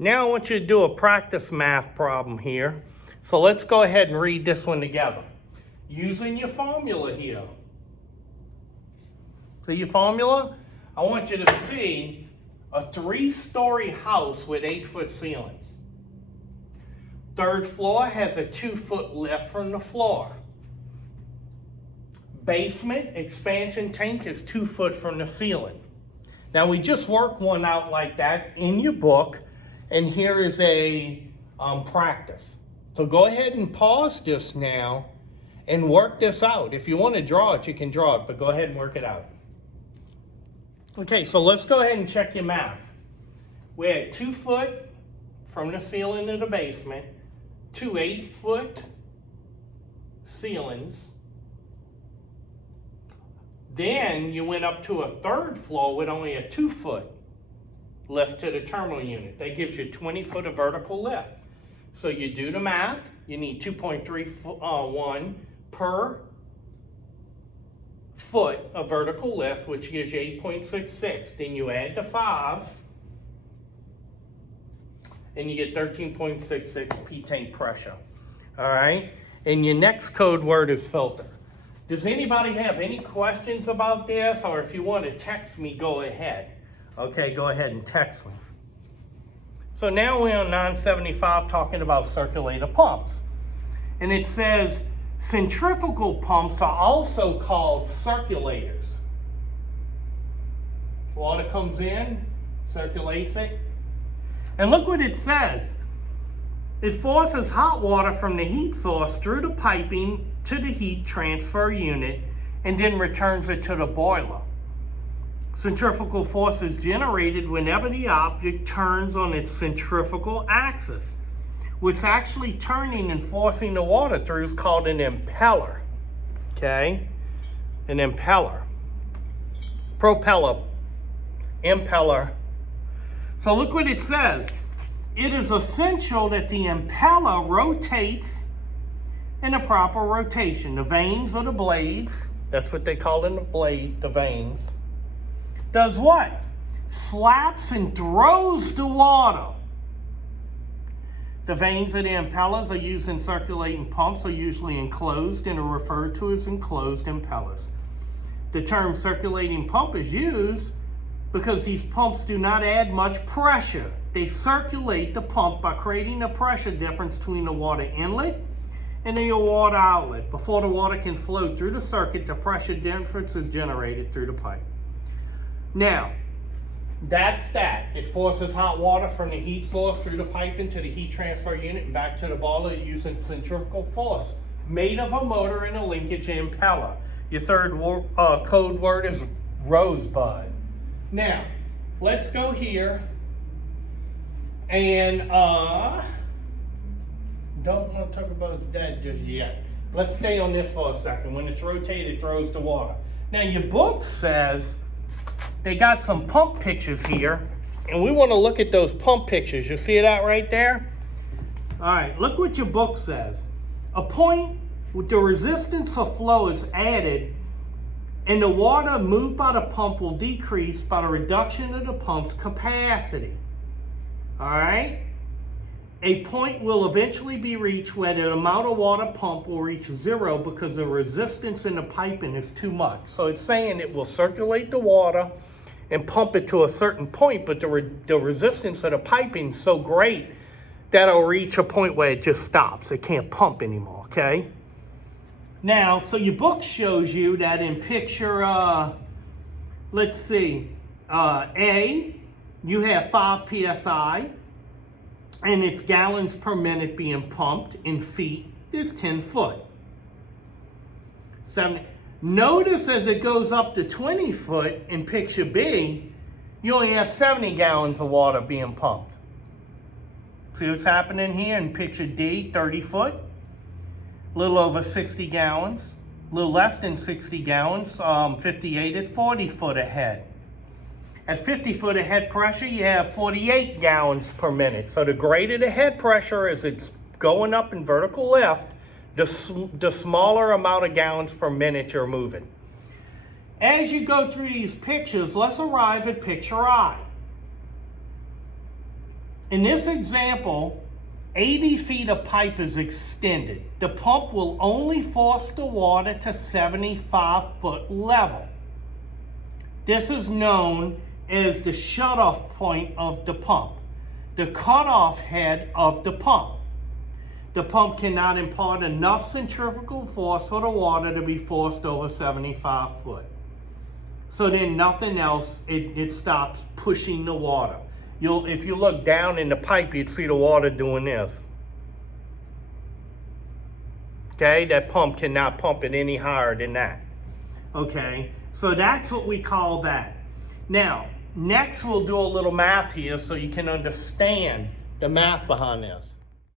Now I want you to do a practice math problem here. So let's go ahead and read this one together. Using your formula here. See your formula? I want you to see a 3-story house with 8-foot ceilings. Third floor has a 2-foot lift from the floor. Basement expansion tank is 2 foot from the ceiling. Now we just worked one out like that in your book, and here is a practice. So go ahead and pause this now and work this out. If you want to draw it, you can draw it, but go ahead and work it out. Okay, so let's go ahead and check your math. We had 2 foot from the ceiling to the basement, 2 8-foot ceilings. Then you went up to a 3rd floor with only a 2-foot lift to the terminal unit. That gives you 20 foot of vertical lift. So you do the math, you need 2.31 per foot of vertical lift, which gives you 8.66. Then you add the 5, and you get 13.66 P-tank pressure. All right? And your next code word is filter. Does anybody have any questions about this? Or if you want to text me, go ahead. Okay, go ahead and text me. So now we're on 975 talking about circulator pumps. And it says centrifugal pumps are also called circulators. Water comes in, circulates it. And look what it says. It forces hot water from the heat source through the piping to the heat transfer unit and then returns it to the boiler. Centrifugal force is generated whenever the object turns on its centrifugal axis, which actually turning and forcing the water through is called an impeller. Okay? An impeller. Propeller. Impeller. So look what it says. It is essential that the impeller rotates in a proper rotation. The vanes or the blades, that's what they call in the blade, the vanes, does what? Slaps and throws the water. The vanes of the impellers are used in circulating pumps are usually enclosed and are referred to as enclosed impellers. The term circulating pump is used because these pumps do not add much pressure. They circulate the pump by creating a pressure difference between the water inlet and the water outlet. Before the water can flow through the circuit, the pressure difference is generated through the pipe. Now, that's that. It forces hot water from the heat source through the pipe into the heat transfer unit and back to the boiler using centrifugal force, made of a motor and a linkage impeller. Your third code word is rosebud. Now, let's go here and don't want to talk about that just yet. Let's stay on this for a second. When it's rotated, it throws the water. Now, your book says they got some pump pictures here, and we want to look at those pump pictures. You see that right there? All right, look what your book says. A point with the resistance of flow is added, and the water moved by the pump will decrease by the reduction of the pump's capacity. All right? A point will eventually be reached where the amount of water pumped will reach 0 because the resistance in the piping is too much. So it's saying it will circulate the water and pump it to a certain point, but the resistance of the piping is so great that it'll reach a point where it just stops. It can't pump anymore, okay? Now, so your book shows you that in picture, let's see, A, you have 5 psi, and it's gallons per minute being pumped. In feet is 10 foot. 70. Notice as it goes up to 20 foot in picture B, you only have 70 gallons of water being pumped. See what's happening here in picture D, 30 foot? A little over 60 gallons. A little less than 60 gallons, 58 at 40 foot ahead. At 50 foot of head pressure, you have 48 gallons per minute. So the greater the head pressure as it's going up in vertical lift, the smaller amount of gallons per minute you're moving. As you go through these pictures, let's arrive at picture I. In this example, 80 feet of pipe is extended. The pump will only force the water to 75-foot level. This is known as the shutoff point of the pump, the cutoff head of the pump. The pump cannot impart enough centrifugal force for the water to be forced over 75 foot. So then nothing else, it stops pushing the water. If you look down in the pipe, you'd see the water doing this. Okay, that pump cannot pump it any higher than that. Okay, so that's what we call that. Now, next we'll do a little math here so you can understand the math behind this.